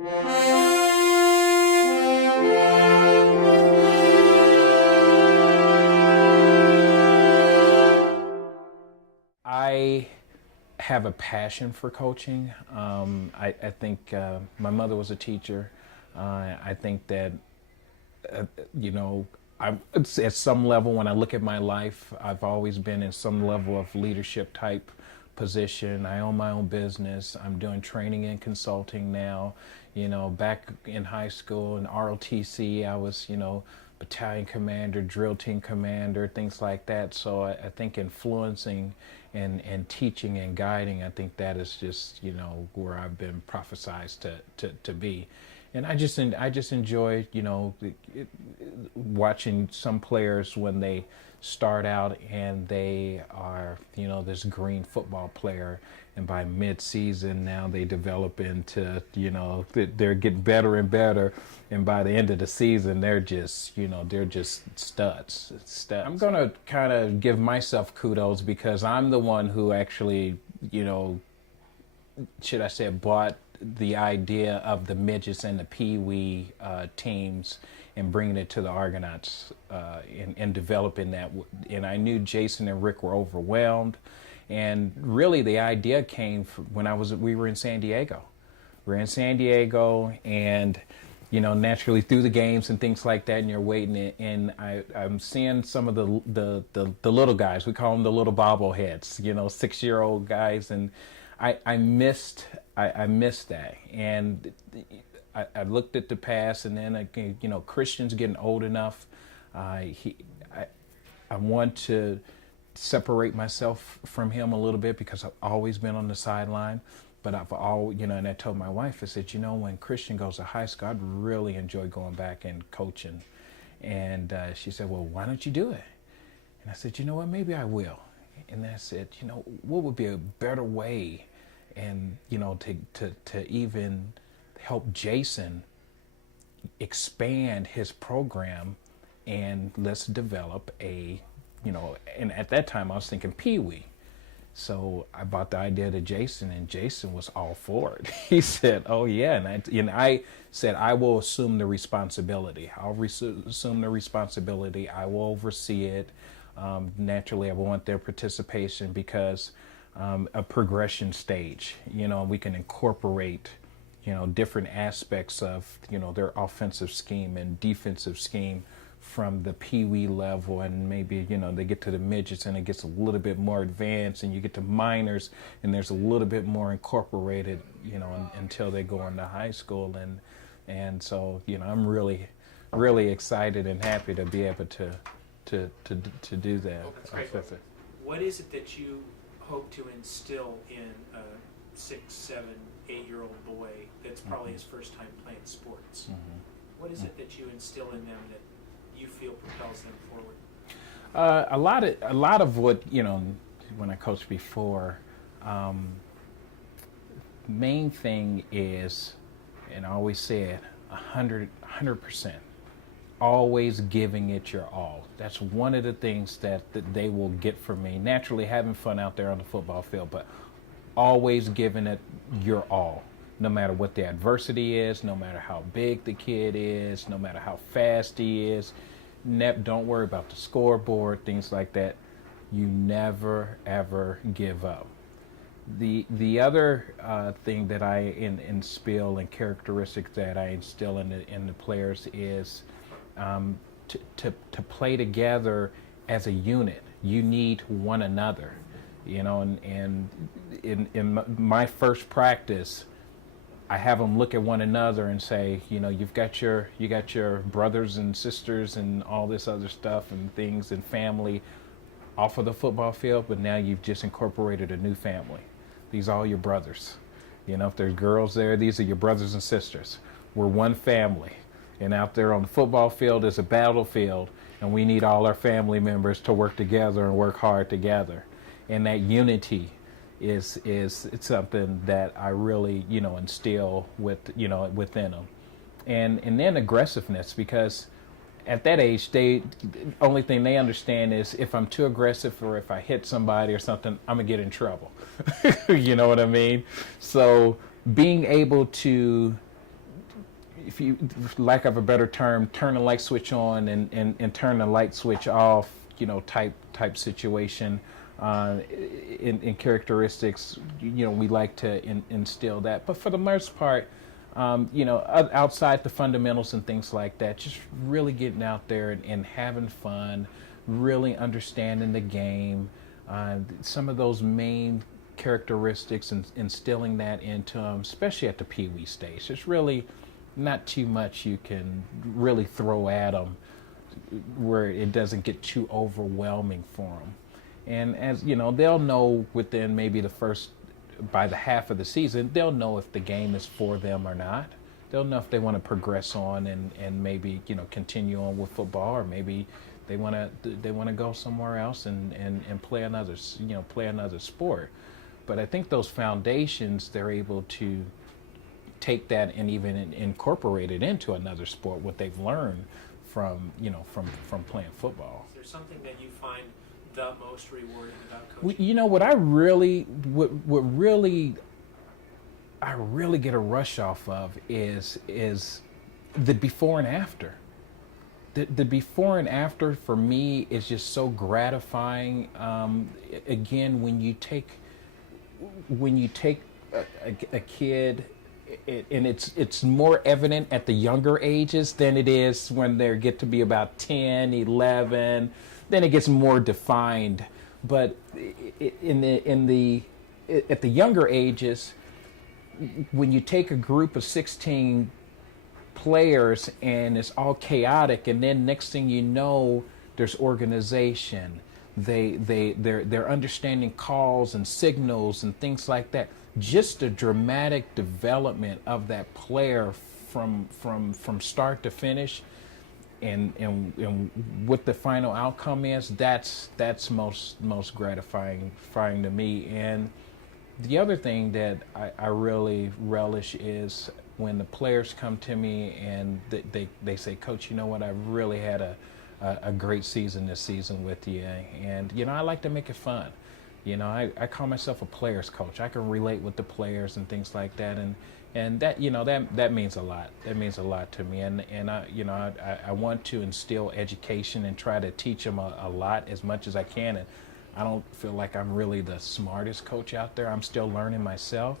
I have a passion for coaching. I think my mother was a teacher. I think that, you know, at some level, when I look at my life, I've always been in some level of leadership type position. I own my own business. I'm doing training and consulting now. You know, back in high school in ROTC, I was, you know, battalion commander, drill team commander, things like that. So I think influencing and teaching and guiding, I think that is just, you know, where I've been prophesized to be. And I just enjoy, you know, watching some players when they start out and they are, you know, this green football player, and by mid-season now they develop into, you know, they're getting better and better, and by the end of the season they're just, you know, they're just studs. I'm gonna kind of give myself kudos because I'm the one who actually, you know, should I say, bought the idea of the midgets and the pee-wee teams and bringing it to the Argonauts and developing that. And I knew Jason and Rick were overwhelmed. And really the idea came from when we were in San Diego. We were in San Diego and, you know, naturally through the games and things like that, and you're waiting, and I'm seeing some of the little guys. We call them the little bobbleheads, you know, 6-year-old guys, and I missed that, and I looked at the past, and then you know, Christian's getting old enough. I want to separate myself from him a little bit because I've always been on the sideline. But you know, and I told my wife, I said, you know, when Christian goes to high school, I'd really enjoy going back and coaching. And she said, well, why don't you do it? And I said, you know what, maybe I will. And I said, you know, what would be a better way, and, you know, to even help Jason expand his program, and let's develop a, you know, and at that time I was thinking Pee-wee. So I brought the idea to Jason, and Jason was all for it. He said, oh yeah, and I said, I will assume the responsibility. I'll assume the responsibility. I will oversee it. Naturally, I want their participation because a progression stage, you know, we can incorporate, you know, different aspects of, you know, their offensive scheme and defensive scheme from the pee-wee level, and maybe, you know, they get to the midgets and it gets a little bit more advanced, and you get to minors and there's a little bit more incorporated, you know, until they go into high school. And so, you know, I'm really excited and happy to be able to do that. Oh, that's great. What is it that you hope to instill in a 6, 7, 8-year-old boy that's probably his first time playing sports? Mm-hmm. What is it that you instill in them that you feel propels them forward? A lot of what, you know, when I coached before, main thing is, and I always said, 100%. Always giving it your all. That's one of the things that they will get from me. Naturally having fun out there on the football field, but always giving it your all. No matter what the adversity is, no matter how big the kid is, no matter how fast he is. Don't worry about the scoreboard, things like that. You never, ever give up. The other thing that I instill and characteristics that I instill in the players is to play together as a unit. You need one another, you know, and in my first practice, I have them look at one another and say, you know, you got your brothers and sisters and all this other stuff and things and family off of the football field, but now you've just incorporated a new family. These are all your brothers. You know, if there's girls there, these are your brothers and sisters. We're one family. And out there on the football field is a battlefield, and we need all our family members to work together and work hard together. And that unity is something that I really, you know, instill within them. And then aggressiveness, because at that age, the only thing they understand is if I'm too aggressive or if I hit somebody or something, I'm gonna get in trouble. You know what I mean? So being able to if you, for lack of a better term, turn the light switch on and turn the light switch off, type situation. In characteristics, we like to instill that. But for the most part, outside the fundamentals and things like that, just really getting out there and having fun, really understanding the game, some of those main characteristics and instilling that into them, especially at the Pee Wee stage. There's really not too much you can really throw at them where it doesn't get too overwhelming for them. And as they'll know within maybe by the half of the season, they'll know if the game is for them or not. They'll know if they want to progress on and maybe continue on with football, or maybe they want to go somewhere else and play another sport. But I think those foundations, they're able to take that and even incorporate it into another sport, what they've learned from playing football. Is there something that you find the most rewarding about coaching? What I really get a rush off of is the before and after. The before and after for me is just so gratifying. Again, when you take a kid, and it's more evident at the younger ages than it is when they get to be about 10, 11. Then it gets more defined. But at the younger ages, when you take a group of 16 players and it's all chaotic, and then next thing you know, there's organization. They're understanding calls and signals and things like that. Just the dramatic development of that player from start to finish, and what the final outcome is, that's most gratifying to me. And the other thing that I really relish is when the players come to me and they say, Coach, you know what, I really had a great season this season with you. And I like to make it fun. I call myself a player's coach. I can relate with the players and things like that, and that that means a lot. That means a lot to me, and I want to instill education and try to teach them a lot as much as I can. And I don't feel like I'm really the smartest coach out there. I'm still learning myself,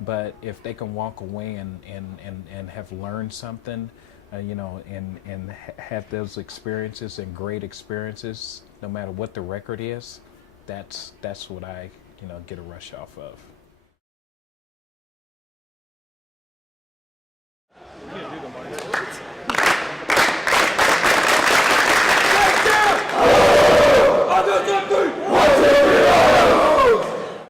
but if they can walk away and have learned something, and have those experiences and great experiences, no matter what the record is, that's what I get a rush off of.